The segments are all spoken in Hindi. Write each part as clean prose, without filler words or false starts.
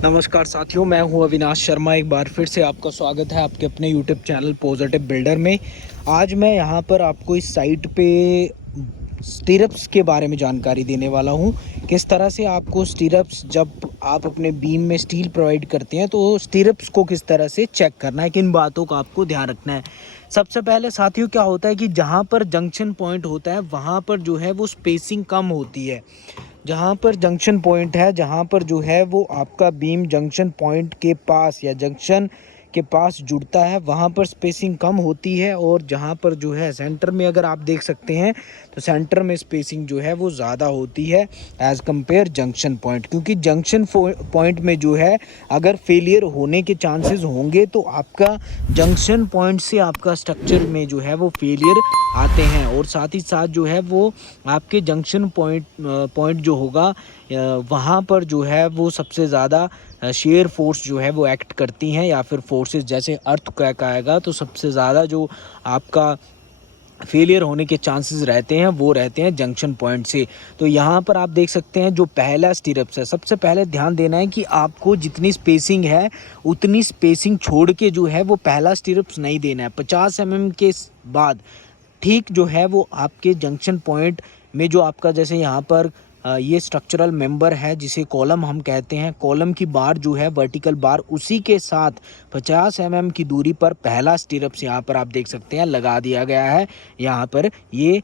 नमस्कार साथियों, मैं हूं अविनाश शर्मा। एक बार फिर से आपका स्वागत है आपके अपने यूट्यूब चैनल पॉजिटिव बिल्डर में। आज मैं यहां पर आपको इस साइट पे स्टीरप्स के बारे में जानकारी देने वाला हूं। किस तरह से आपको स्टीरप्स, जब आप अपने बीम में स्टील प्रोवाइड करते हैं तो स्टीरप्स को किस तरह से चेक करना है, किन बातों का आपको ध्यान रखना है। सबसे पहले साथियों क्या होता है कि जहां पर जंक्शन पॉइंट होता है वहां पर जो है वो स्पेसिंग कम होती है। जहाँ पर जंक्शन पॉइंट है, जहाँ पर जो है वो आपका बीम जंक्शन पॉइंट के पास या जंक्शन के पास जुड़ता है, वहाँ पर स्पेसिंग कम होती है। और जहाँ पर जो है सेंटर में अगर आप देख सकते हैं तो सेंटर में स्पेसिंग जो है वो ज़्यादा होती है एज़ कंपेयर जंक्शन पॉइंट। क्योंकि जंक्शन पॉइंट में जो है अगर फेलियर होने के चांसेस होंगे तो आपका जंक्शन पॉइंट से आपका स्ट्रक्चर में जो है वो फेलियर आते हैं। और साथ ही साथ जो है वो आपके जंक्शन पॉइंट जो होगा वहाँ पर जो है वो सबसे ज़्यादा शेयर फोर्स जो है वो एक्ट करती हैं, या फिर फोर्सेस जैसे अर्थक्वेक आएगा तो सबसे ज़्यादा जो आपका फेलियर होने के चांसेस रहते हैं वो रहते हैं जंक्शन पॉइंट से। तो यहाँ पर आप देख सकते हैं जो पहला स्टीरप्स है, सबसे पहले ध्यान देना है कि आपको जितनी स्पेसिंग है उतनी स्पेसिंग छोड़ के जो है वो पहला स्टीरप्स नहीं देना है। 50 mm के बाद ठीक जो है वो आपके जंक्शन पॉइंट में जो आपका, जैसे यहाँ पर ये स्ट्रक्चरल मेंबर है जिसे कॉलम हम कहते हैं, कॉलम की बार जो है वर्टिकल बार, उसी के साथ 50 mm की दूरी पर पहला स्टीरप्स यहाँ पर आप देख सकते हैं लगा दिया गया है। यहाँ पर ये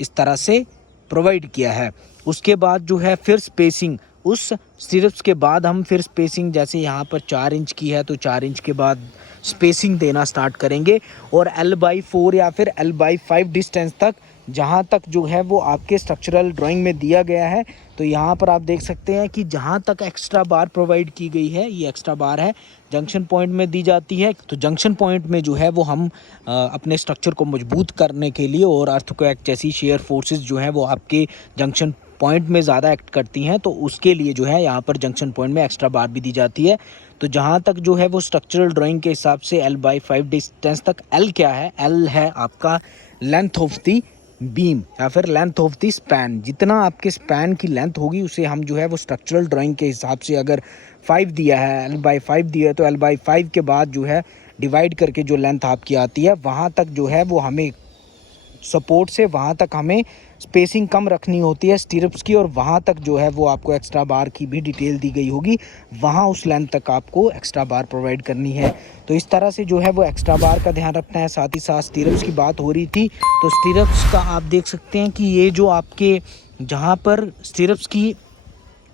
इस तरह से प्रोवाइड किया है। उसके बाद जो है फिर स्पेसिंग, उस स्टीरप्स के बाद हम फिर स्पेसिंग, जैसे यहाँ पर 4 इंच की है तो 4 इंच के बाद स्पेसिंग देना स्टार्ट करेंगे। और L/4 या फिर L/5 डिस्टेंस तक, जहाँ तक जो है वो आपके स्ट्रक्चरल ड्राइंग में दिया गया है। तो यहाँ पर आप देख सकते हैं कि जहाँ तक एक्स्ट्रा बार प्रोवाइड की गई है, ये एक्स्ट्रा बार है जंक्शन पॉइंट में दी जाती है। तो जंक्शन पॉइंट में जो है वो हम अपने स्ट्रक्चर को मजबूत करने के लिए, और अर्थक्वेक जैसी शेयर फोर्सेस जो है वो आपके जंक्शन पॉइंट में ज़्यादा एक्ट करती हैं, तो उसके लिए जो है यहाँ पर जंक्शन पॉइंट में एक्स्ट्रा बार भी दी जाती है। तो जहाँ तक जो है वो स्ट्रक्चरल ड्राइंग के हिसाब से L/5 डिस्टेंस तक, L क्या है, L है आपका लेंथ ऑफ दी बीम या फिर लेंथ ऑफ दी स्पैन। जितना आपके स्पैन की लेंथ होगी उसे हम जो है वो स्ट्रक्चरल ड्राइंग के हिसाब से, अगर 5 दिया है, L/5 दिया है, तो L/5 के बाद जो है डिवाइड करके जो लेंथ आपकी आती है वहाँ तक जो है वो हमें सपोर्ट से, वहाँ तक हमें स्पेसिंग कम रखनी होती है स्टीरप्स की। और वहाँ तक जो है वो आपको एक्स्ट्रा बार की भी डिटेल दी गई होगी, वहाँ उस लेंथ तक आपको एक्स्ट्रा बार प्रोवाइड करनी है। तो इस तरह से जो है वो एक्स्ट्रा बार का ध्यान रखना है। साथ ही साथ स्टीरप्स की बात हो रही थी, तो स्टीरप्स का आप देख सकते हैं कि ये जो आपके, जहाँ पर स्टीरप्स की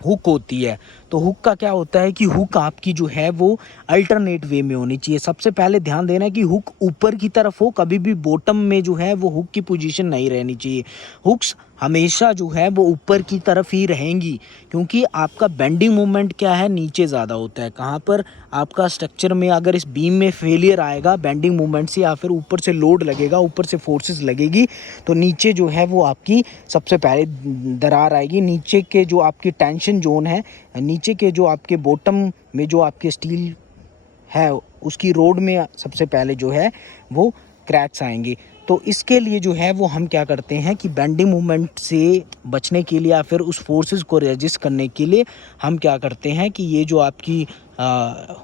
हुक होती है, तो हुक का क्या होता है कि हुक आपकी जो है वो अल्टरनेट वे में होनी चाहिए। सबसे पहले ध्यान देना है कि हुक ऊपर की तरफ हो, कभी भी बॉटम में जो है वो हुक की पोजीशन नहीं रहनी चाहिए। हुक्स हमेशा जो है वो ऊपर की तरफ ही रहेंगी, क्योंकि आपका बेंडिंग मोमेंट क्या है, नीचे ज़्यादा होता है। कहाँ पर आपका स्ट्रक्चर में अगर इस बीम में फेलियर आएगा बेंडिंग मोमेंट से, या फिर ऊपर से लोड लगेगा, ऊपर से फोर्सेस लगेगी, तो नीचे जो है वो आपकी सबसे पहले दरार आएगी। नीचे के जो आपकी टेंशन जोन है, नीचे के जो आपके बॉटम में जो आपके स्टील है उसकी रोड में सबसे पहले जो है वो क्रैक्स आएंगे। तो इसके लिए जो है वो हम क्या करते हैं कि बेंडिंग मूवमेंट से बचने के लिए या फिर उस फोर्सेस को रेजिस्ट करने के लिए हम क्या करते हैं कि ये जो आपकी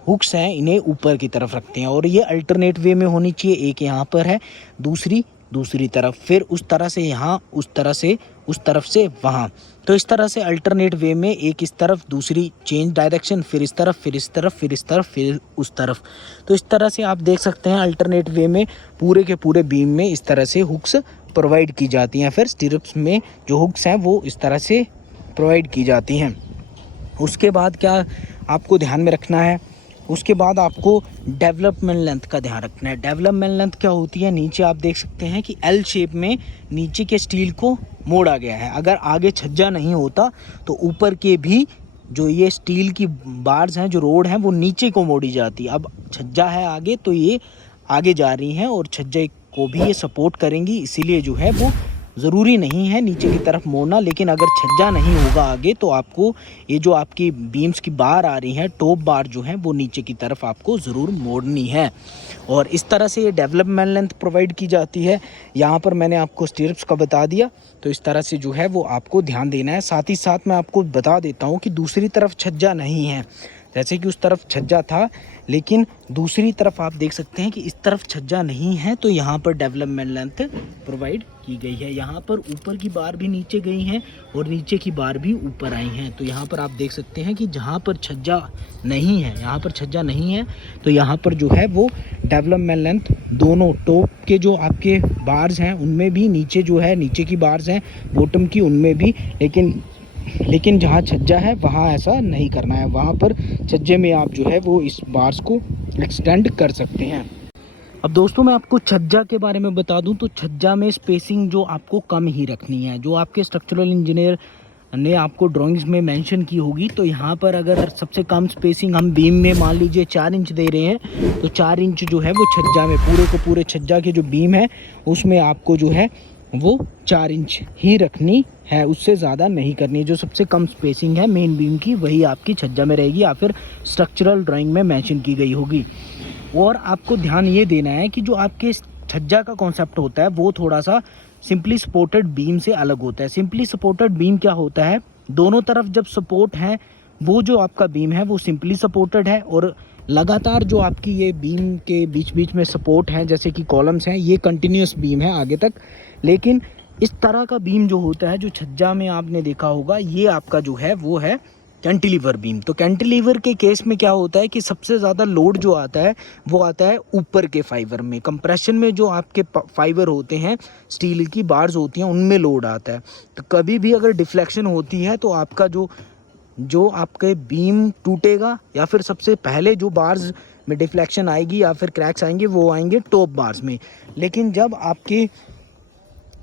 हुक्स हैं इन्हें ऊपर की तरफ रखते हैं। और ये अल्टरनेट वे में होनी चाहिए, एक यहाँ पर है, दूसरी तरफ, फिर उस तरह से यहाँ, उस तरफ से वहाँ। तो इस तरह से अल्टरनेट वे में, एक इस तरफ, दूसरी चेंज डायरेक्शन, फिर इस तरफ, फिर इस तरफ, फिर इस तरफ, फिर उस तरफ। तो इस तरह से आप देख सकते हैं अल्टरनेट वे में पूरे के पूरे बीम में इस तरह से हुक्स प्रोवाइड की जाती हैं। फिर स्टीरप्स में जो हुक्स हैं वो इस तरह से प्रोवाइड की जाती हैं। उसके बाद क्या आपको ध्यान में रखना है, उसके बाद आपको डेवलपमेंट लेंथ का ध्यान रखना है। डेवलपमेंट लेंथ क्या होती है, नीचे आप देख सकते हैं कि एल शेप में नीचे के स्टील को मोड़ा गया है। अगर आगे छज्जा नहीं होता तो ऊपर के भी जो ये स्टील की बार्स हैं, जो रोड हैं, वो नीचे को मोड़ी जाती। अब छज्जा है आगे तो ये आगे जा रही हैं और छज्जे को भी ये सपोर्ट करेंगी, इसीलिए जो है वो ज़रूरी नहीं है नीचे की तरफ मोड़ना। लेकिन अगर छज्जा नहीं होगा आगे तो आपको ये जो आपकी बीम्स की बार आ रही हैं, टॉप बार जो हैं, वो नीचे की तरफ आपको ज़रूर मोड़नी है। और इस तरह से ये डेवलपमेंट लेंथ प्रोवाइड की जाती है। यहाँ पर मैंने आपको स्टीरप्स का बता दिया, तो इस तरह से जो है वो आपको ध्यान देना है। साथ ही साथ मैं आपको बता देता हूँ कि दूसरी तरफ छज्जा नहीं है, जैसे कि उस तरफ छज्जा था, लेकिन दूसरी तरफ आप देख सकते हैं कि इस तरफ छज्जा नहीं है, तो यहाँ पर डेवलपमेंट लेंथ प्रोवाइड की गई है। यहाँ पर ऊपर की बार भी नीचे गई हैं और नीचे की बार भी ऊपर आई हैं। तो यहाँ पर आप देख सकते हैं कि जहाँ पर छज्जा नहीं है, यहाँ पर छज्जा नहीं है, तो यहाँ पर जो है वो डेवलपमेंट लेंथ दोनों टॉप के जो आपके बार्स हैं उनमें भी, नीचे जो है नीचे की बार्स हैं बॉटम की उनमें भी, लेकिन जहाँ छज्जा है वहाँ ऐसा नहीं करना है। वहाँ पर छज्जे में आप जो है वो इस बार्स को एक्सटेंड कर सकते हैं। अब दोस्तों मैं आपको छज्जा के बारे में बता दूं तो छज्जा में स्पेसिंग जो आपको कम ही रखनी है, जो आपके स्ट्रक्चरल इंजीनियर ने आपको ड्राइंग्स में मेंशन की होगी। तो यहाँ पर अगर सबसे कम स्पेसिंग हम बीम में मान लीजिए 4 इंच दे रहे हैं, तो 4 इंच जो है वो छज्जा में, पूरे को पूरे छज्जा के जो बीम है उसमें आपको जो है वो 4 इंच ही रखनी है, उससे ज़्यादा नहीं करनी है। जो सबसे कम स्पेसिंग है मेन बीम की वही आपकी छज्जा में रहेगी या फिर स्ट्रक्चरल ड्राइंग में मेंशन की गई होगी। और आपको ध्यान ये देना है कि जो आपके छज्जा का कॉन्सेप्ट होता है वो थोड़ा सा सिंपली सपोर्टेड बीम से अलग होता है। सिंपली सपोर्टेड बीम क्या होता है, दोनों तरफ जब सपोर्ट है वो जो आपका बीम है वो सिंपली सपोर्टेड है, और लगातार जो आपकी ये बीम के बीच बीच में सपोर्ट है जैसे कि कॉलम्स हैं, ये कंटिन्यूस बीम है आगे तक। लेकिन इस तरह का बीम जो होता है जो छज्जा में आपने देखा होगा, ये आपका जो है वो है कैंटिलीवर बीम। तो कैंटिलीवर के केस में क्या होता है कि सबसे ज़्यादा लोड जो आता है वो आता है ऊपर के फाइबर में। कंप्रेशन में जो आपके फाइबर होते हैं, स्टील की बार्स होती हैं, उनमें लोड आता है। तो कभी भी अगर डिफ्लेक्शन होती है तो आपका जो आपके बीम टूटेगा, या फिर सबसे पहले जो बार्स में डिफ्लेक्शन आएगी या फिर क्रैक्स आएंगे वो आएंगे टॉप बार्स में। लेकिन जब आपके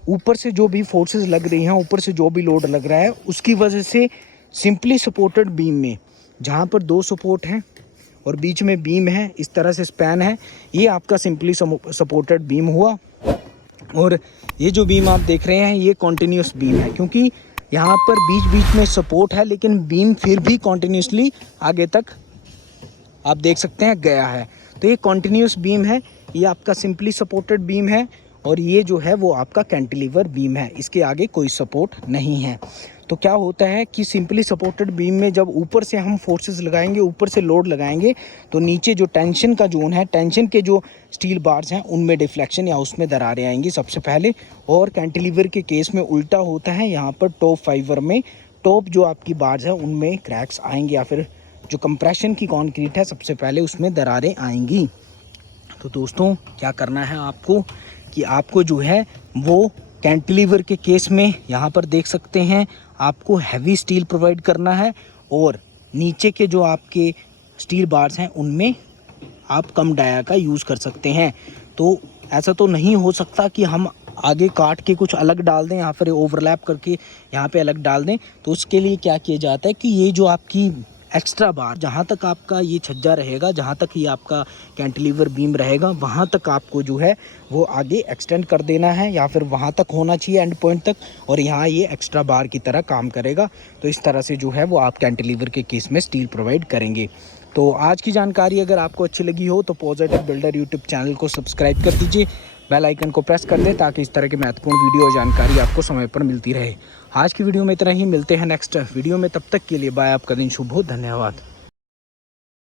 ऊपर से जो भी फोर्सेस लग रही हैं, ऊपर से जो भी लोड लग रहा है, उसकी वजह से सिंपली सपोर्टेड बीम में जहाँ पर 2 सपोर्ट हैं और बीच में बीम है, इस तरह से स्पैन है, ये आपका सिंपली सपोर्टेड बीम हुआ। और ये जो बीम आप देख रहे हैं ये कॉन्टिन्यूस बीम है, क्योंकि यहाँ पर बीच बीच में सपोर्ट है लेकिन बीम फिर भी कॉन्टिन्यूसली आगे तक आप देख सकते हैं गया है। तो ये कॉन्टिन्यूस बीम है, ये आपका सिंपली सपोर्टेड बीम है, और ये जो है वो आपका कैंटिलीवर बीम है, इसके आगे कोई सपोर्ट नहीं है। तो क्या होता है कि सिंपली सपोर्टेड बीम में जब ऊपर से हम फोर्सेस लगाएंगे, ऊपर से लोड लगाएंगे, तो नीचे जो टेंशन का जोन है, टेंशन के जो स्टील बार्स हैं उनमें डिफ्लेक्शन या उसमें दरारें आएंगी सबसे पहले। और कैंटिलीवर के केस में उल्टा होता है, यहाँ पर टॉप फाइबर में टॉप जो आपकी बार्स हैं उनमें क्रैक्स आएंगे, या फिर जो कंप्रेशन की कॉन्क्रीट है सबसे पहले उसमें दरारें आएंगी। तो दोस्तों क्या करना है आपको कि आपको जो है वो कैंटिलीवर के केस में यहाँ पर देख सकते हैं आपको हैवी स्टील प्रोवाइड करना है, और नीचे के जो आपके स्टील बार्स हैं उनमें आप कम डाया का यूज़ कर सकते हैं। तो ऐसा तो नहीं हो सकता कि हम आगे काट के कुछ अलग डाल दें, यहाँ पर ओवरलैप करके यहाँ पे अलग डाल दें। तो उसके लिए क्या किया जाता है कि ये जो आपकी एक्स्ट्रा बार, जहाँ तक आपका ये छज्जा रहेगा, जहाँ तक ये आपका कैंटिलीवर बीम रहेगा, वहाँ तक आपको जो है वो आगे एक्सटेंड कर देना है, या फिर वहाँ तक होना चाहिए एंड पॉइंट तक, और यहाँ ये एक्स्ट्रा बार की तरह काम करेगा। तो इस तरह से जो है वो आप कैंटिलीवर के केस में स्टील प्रोवाइड करेंगे। तो आज की जानकारी अगर आपको अच्छी लगी हो तो पॉजिटिव बिल्डर यूट्यूब चैनल को सब्सक्राइब कर दीजिए, बेल आइकन को प्रेस कर दें ताकि इस तरह की महत्वपूर्ण वीडियो और जानकारी आपको समय पर मिलती रहे। आज की वीडियो में इतना ही, मिलते हैं नेक्स्ट वीडियो में, तब तक के लिए बाय, आपका दिन शुभ हो, धन्यवाद।